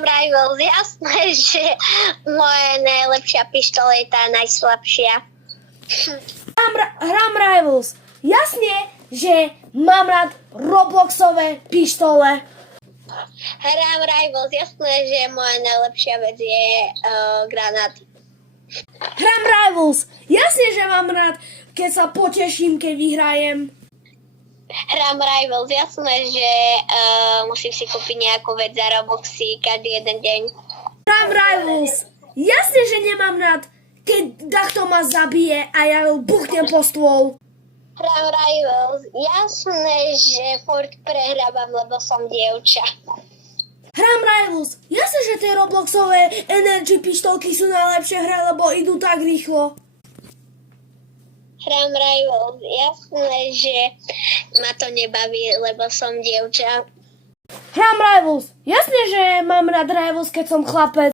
Hrám Rivals, jasné, že moja najlepšia pištola je tá najslabšia. Hrám Rivals. Jasne, že mám rád Robloxové pištole. Hrám Rivals, jasné, že moja najlepšia vec je granát. Hrám Rivals. Jasne, že mám rád, keď sa poteším, keď vyhrajem. Hrám Rivals, jasné, že musím si kúpiť nejakú vec za Robuxy každý jeden deň. Hrám Rivals. Jasne, že nemám rád, keď takto ma zabije a ja buchnem po stôl. Hrám Rivals, jasné, že furt prehrávam, lebo som dievča. Hrám Rivals. Jasne, že tie Robloxové energy pištolky sú najlepšie hry, lebo idú tak rýchlo. Hrám Rivals, jasné, že ma to nebaví, lebo som dievča. Hrám Rivals. Jasne, že mám rád Rivals, keď som chlapec.